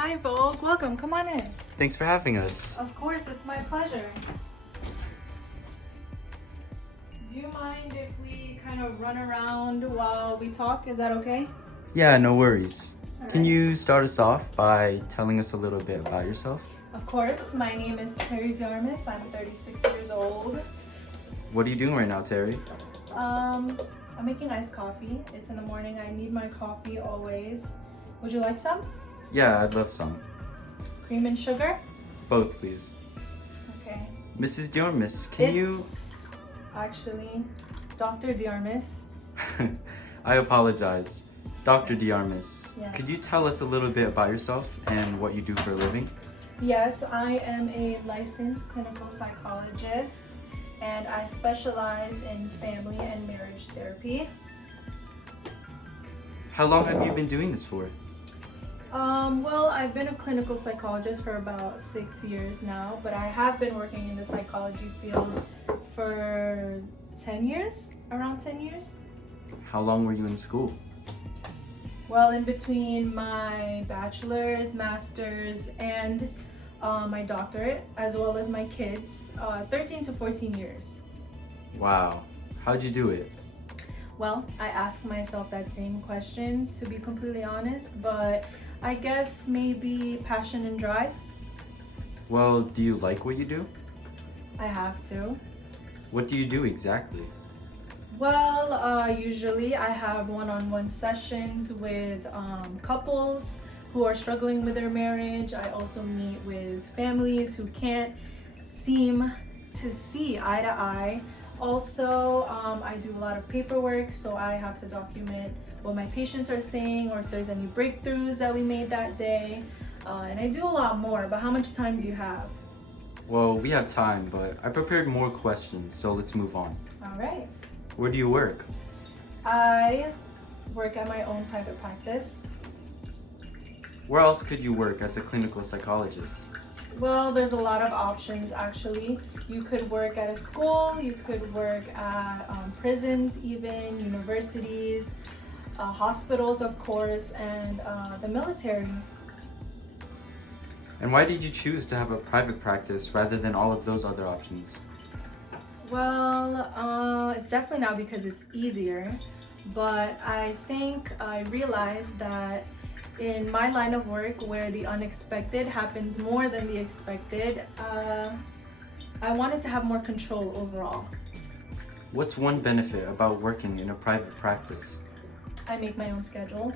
Hi, Vogue. Welcome. Come on in. Thanks for having us. Of course, it's my pleasure. Do you mind if we kind of run around while we talk? Is that okay? Yeah, no worries. All Can right. you start us off by telling us a little bit about yourself? Of course. My name is Terrie. I'm 36 years old. What are you doing right now, Terry? I'm making iced coffee. It's in the morning. I need my coffee always. Would you like some? Yeah, I'd love some. Cream and sugar? Both, please. Okay. Mrs. Diormis, can you... Actually, Dr. Diarmis. I apologize. Dr. Diarmis, Yes. could you tell us a little bit about yourself and what you do for a living? Yes, I am a licensed clinical psychologist and I specialize in family and marriage therapy. How long have you been doing this for? Well, I've been a clinical psychologist for about 6 years now, but I have been working in the psychology field for 10 years, around 10 years. How long were you in school? Well, in between my bachelor's, master's, and my doctorate, as well as my kids, 13 to 14 years. Wow. How'd you do it? Well, I ask myself that same question, to be completely honest, but I guess maybe passion and drive. Well, do you like what you do? I have to. What do you do exactly? Well, usually I have one-on-one sessions with couples who are struggling with their marriage. I also meet with families who can't seem to see eye to eye. Also, I do a lot of paperwork, so I have to document what my patients are saying or if there's any breakthroughs that we made that day. And I do a lot more, but how much time do you have? Well, we have time, but I prepared more questions, so let's move on. All right. Where do you work? I work at my own private practice. Where else could you work as a clinical psychologist? Well, there's a lot of options actually. You could work at a school, you could work at prisons even, universities, hospitals of course, and the military. And why did you choose to have a private practice rather than all of those other options? Well, it's definitely not because it's easier, but I think I realized that in my line of work where the unexpected happens more than the expected, I wanted to have more control overall. What's one benefit about working in a private practice? I make my own schedule.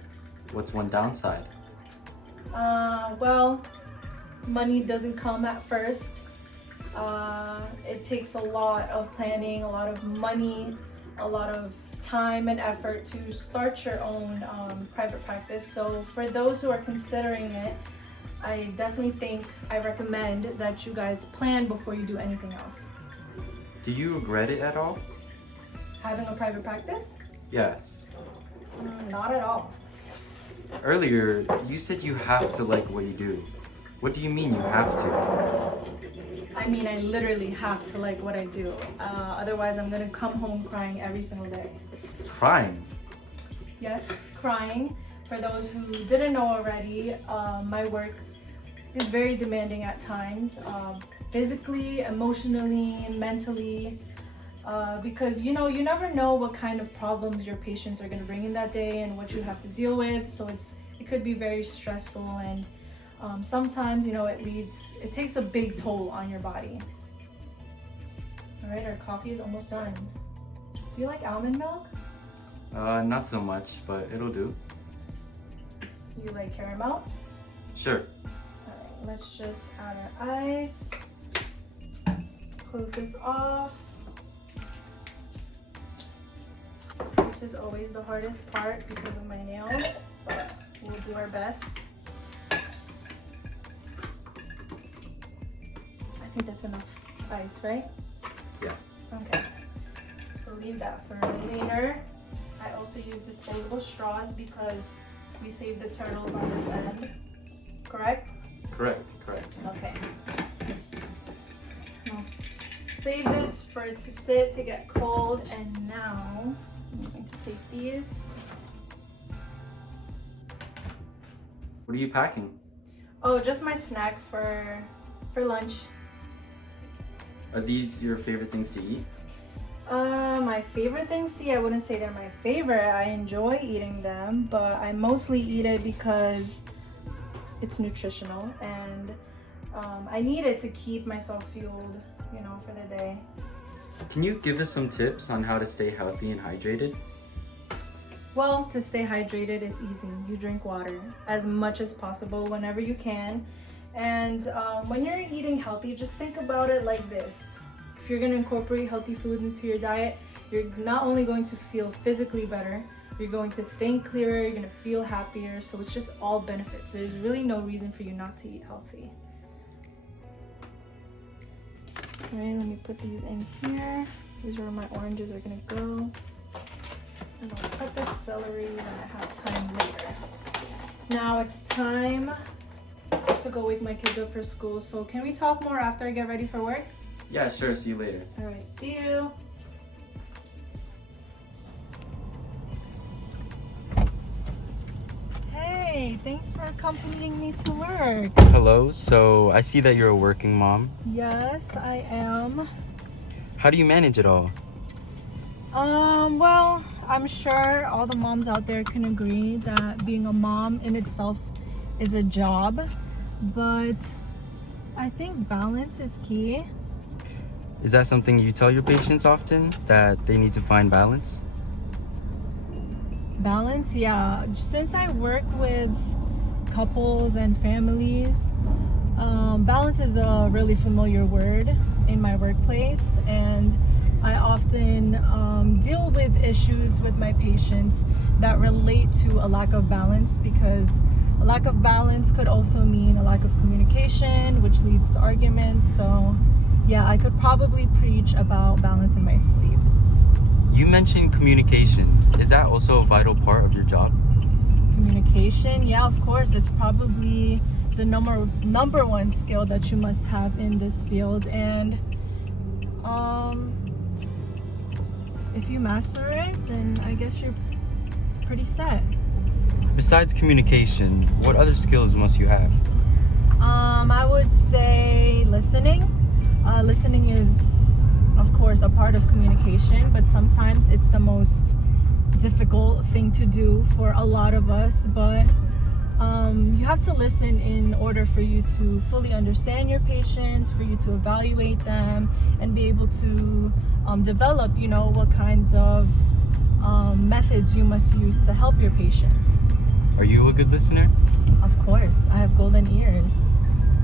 What's one downside? Well, money doesn't come at first. It takes a lot of planning, a lot of money, a lot of time and effort to start your own private practice. So for those who are considering it, I definitely recommend that you guys plan before you do anything else. Do you regret it at all? Having a private practice? Yes. Not at all. Earlier, you said you have to like what you do. What do you mean you have to? I mean, I literally have to like what I do. Otherwise, I'm gonna come home crying every single day. Crying? Yes, crying. For those who didn't know already, my work is very demanding at times, physically, emotionally, and mentally, because you never know what kind of problems your patients are gonna bring in that day and what you have to deal with. So it could be very stressful, and sometimes it takes a big toll on your body. All right, our coffee is almost done. Do you like almond milk? Not so much, but it'll do. You like caramel? Sure. All right, let's just add our ice. Close this off. This is always the hardest part because of my nails, but we'll do our best. I think that's enough ice, right? Yeah. Okay. So leave that for later. I also use disposable straws because we save the turtles on this end. Correct? Correct. Okay. I'll save this for it to sit, to get cold, and now I'm going to take these. What are you packing? Oh, just my snack for lunch. Are these your favorite things to eat? My favorite things, see, I wouldn't say they're my favorite. I enjoy eating them, but I mostly eat it because it's nutritional and I need it to keep myself fueled, you know, for the day. Can you give us some tips on how to stay healthy and hydrated? Well, to stay hydrated, it's easy. You drink water as much as possible whenever you can. And when you're eating healthy, just think about it like this. If you're going to incorporate healthy food into your diet, you're not only going to feel physically better, you're going to think clearer, you're going to feel happier. So it's just all benefits. There's really no reason for you not to eat healthy. All right, let me put these in here. These are where my oranges are going to go. And I'll cut the celery when I have time later. Now it's time to go wake my kids up for school. So can we talk more after I get ready for work? Yeah, sure. See you later. All right, see you. Hey, thanks for accompanying me to work. Hello. So I see that you're a working mom. Yes, I am. How do you manage it all? Well, I'm sure all the moms out there can agree that being a mom in itself is a job, but I think balance is key. Is that something you tell your patients often, that they need to find balance? Balance, yeah. Since I work with couples and families, balance is a really familiar word in my workplace, and I often deal with issues with my patients that relate to a lack of balance, because a lack of balance could also mean a lack of communication, which leads to arguments. So yeah, I could probably preach about balance in my sleep. You mentioned communication. Is that also a vital part of your job? Communication, yeah, of course. It's probably the number one skill that you must have in this field. And if you master it, then I guess you're pretty set. Besides communication, what other skills must you have? I would say listening. Listening is, of course, a part of communication, but sometimes it's the most difficult thing to do for a lot of us. But you have to listen in order for you to fully understand your patients, for you to evaluate them, and be able to develop, you know, what kinds of methods you must use to help your patients. Are you a good listener? Of course, I have golden ears.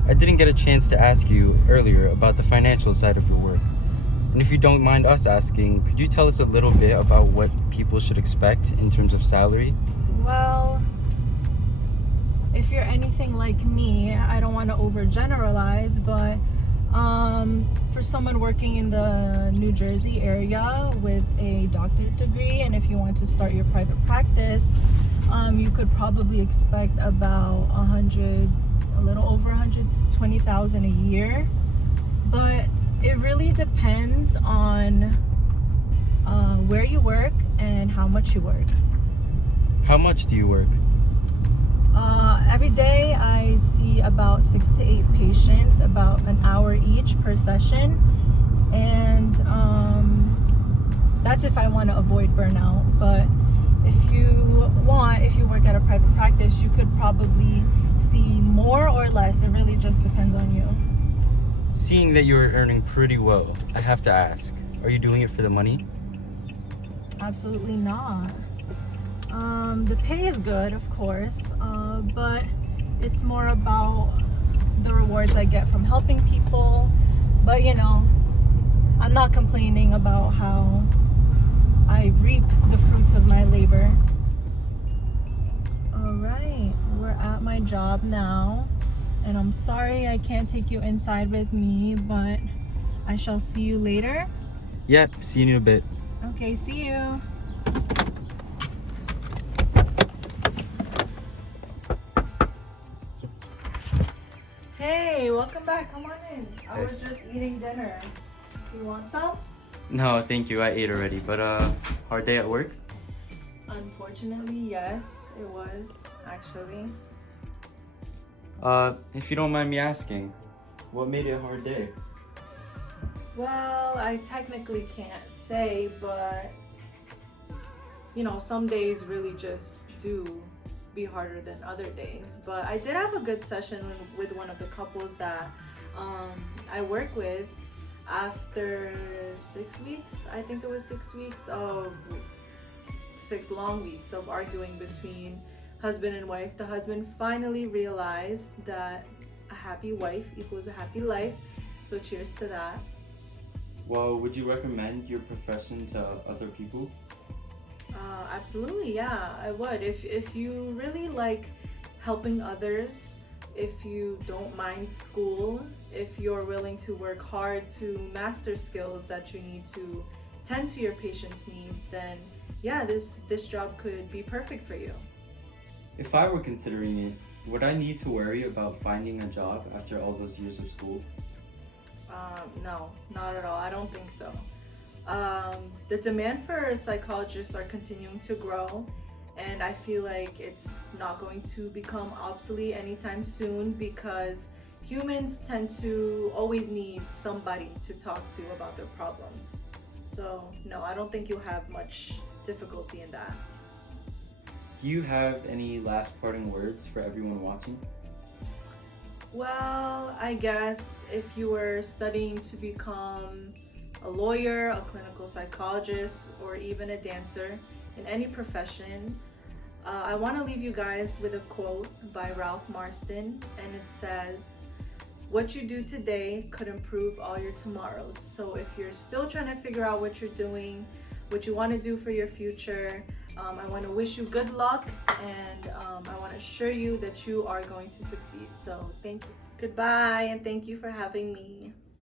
I didn't get a chance to ask you earlier about the financial side of your work. And if you don't mind us asking, could you tell us a little bit about what people should expect in terms of salary? Well, if you're anything like me, I don't want to overgeneralize, but for someone working in the New Jersey area with a doctorate degree, and if you want to start your private practice, you could probably expect about a little over 120,000 a year. But it really depends on where you work and how much you work. How much do you work? Every day I see about 6 to 8 patients, about an hour each per session, and that's if I want to avoid burnout. But if you work at a private practice, you could probably see more or less. It really just depends on you. Seeing that you're earning pretty well, I have to ask, are you doing it for the money? Absolutely not. The pay is good, of course, but it's more about the rewards I get from helping people. But you know, I'm not complaining about how I reap the fruits of my labor. All right, we're at my job now, and I'm sorry I can't take you inside with me, but I shall see you later. Yep, see you in a bit. Okay, see you. Hey, welcome back. Come on in. I was just eating dinner. You want some? No, thank you. I ate already. But hard day at work? Unfortunately, yes, it was actually. If you don't mind me asking, what made it a hard day? Well, I technically can't say, but some days really just do be harder than other days. But I did have a good session with one of the couples that I work with after 6 weeks. I think it was 6 weeks of 6 long weeks of arguing between husband and wife. The husband finally realized that a happy wife equals a happy life. So cheers to that. Well, would you recommend your profession to other people? Absolutely, yeah, I would. If you really like helping others, if you don't mind school, if you're willing to work hard to master skills that you need to tend to your patients' needs, then yeah, this job could be perfect for you. If I were considering it, would I need to worry about finding a job after all those years of school? No, not at all. I don't think so. The demand for psychologists are continuing to grow, and I feel like it's not going to become obsolete anytime soon because humans tend to always need somebody to talk to about their problems. So no, I don't think you'll have much difficulty in that. Do you have any last parting words for everyone watching? Well, I guess if you were studying to become a lawyer, a clinical psychologist, or even a dancer in any profession, I want to leave you guys with a quote by Ralph Marston, and it says, "What you do today could improve all your tomorrows." So if you're still trying to figure out what you're doing, what you want to do for your future, I want to wish you good luck, and I want to assure you that you are going to succeed. So thank you. Goodbye, and thank you for having me.